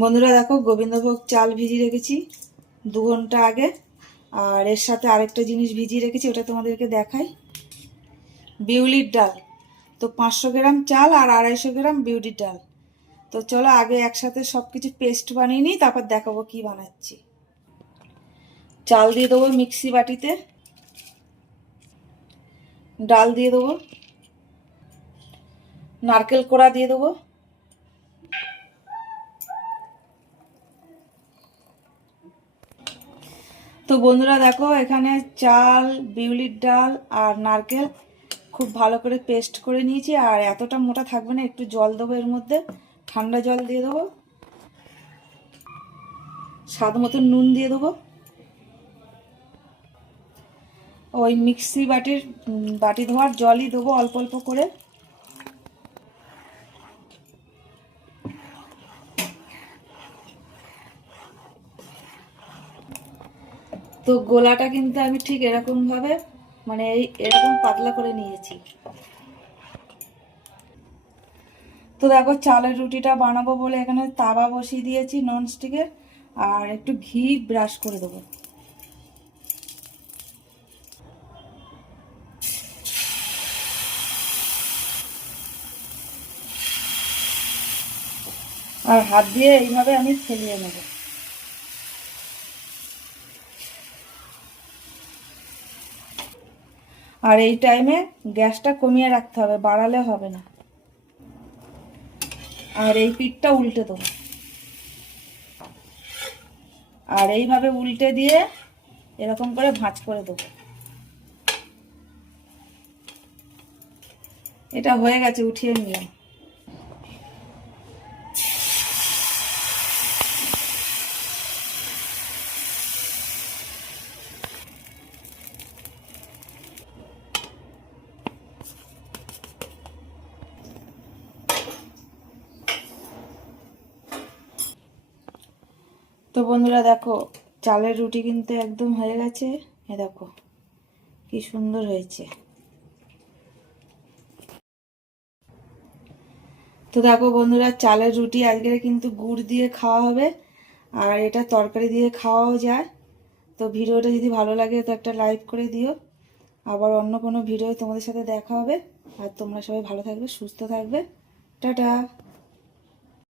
বন্ধুরা দেখো, গোবিন্দভোগ চাল ভিজিয়ে রেখেছি 2 ঘন্টা আগে। আর এর সাথে আরেকটা জিনিস ভিজিয়ে রেখেছি, ওটা তোমাদেরকে দেখাই। বিউলির ডাল। তো 500 গ্রাম চাল আর 250 গ্রাম বিউলির ডাল। তো চলো আগে একসাথে সব কিছু পেস্ট বানিয়ে নিই, তারপর দেখাবো কি বানাচ্ছি। চাল দিয়ে দেবো মিক্সি বাটিতে, ডাল দিয়ে দেবো, নারকেল কোড়া দিয়ে দেবো, তো বন্ধুরা দেখো এখানে চাল, বিউলির ডাল আর নারকেল খুব ভালো করে পেস্ট করে নিয়েছি। আর এতটা মোটা থাকবে না, একটু জল দেবো এর মধ্যে, ঠান্ডা জল দিয়ে দেবো, স্বাদ মতো নুন দিয়ে দেবো। ওই মিক্সি বাটি ধোয়ার জলই দেবো অল্প অল্প করে। তো গোলাটা কিন্তু আমি ঠিক এরকম ভাবে, মানে এরকম পাতলা করে নিয়েছি। তো দেখো চালের রুটিটা বানাবো বলে এখানে তাওয়া বসিয়ে দিয়েছি ননস্টিকের, আর একটু ঘি ব্রাশ করে দেবো। আর হাত দিয়ে এইভাবে আমি ফেলিয়ে নেব। আর এই টাইমে গ্যাসটা কমিয়ে রাখতে হবে, বাড়ালে হবে না। আর এই পিঠটা উল্টে দেবো, আর এইভাবে উল্টে দিয়ে এরকম করে ভাঁজ করে দেবো। এটা হয়ে গেছে, উঠিয়ে নিলাম। তো বন্ধুরা দেখো, চালের রুটি কিন্তু একদম হয়ে গেছে। এ দেখো কি সুন্দর হয়েছে। তো দেখো বন্ধুরা, চালের রুটি আজকে কিন্তু গুড় দিয়ে খাওয়া হবে, আর এটা তরকারি দিয়ে খাওয়াও যায়। তো ভিডিওটা যদি ভালো লাগে তো একটা লাইক করে দিও। আবার অন্য কোনো ভিডিও তোমাদের সাথে দেখা হবে। আর তোমরা সবাই ভালো থাকবে, সুস্থ থাকবে। টাটা।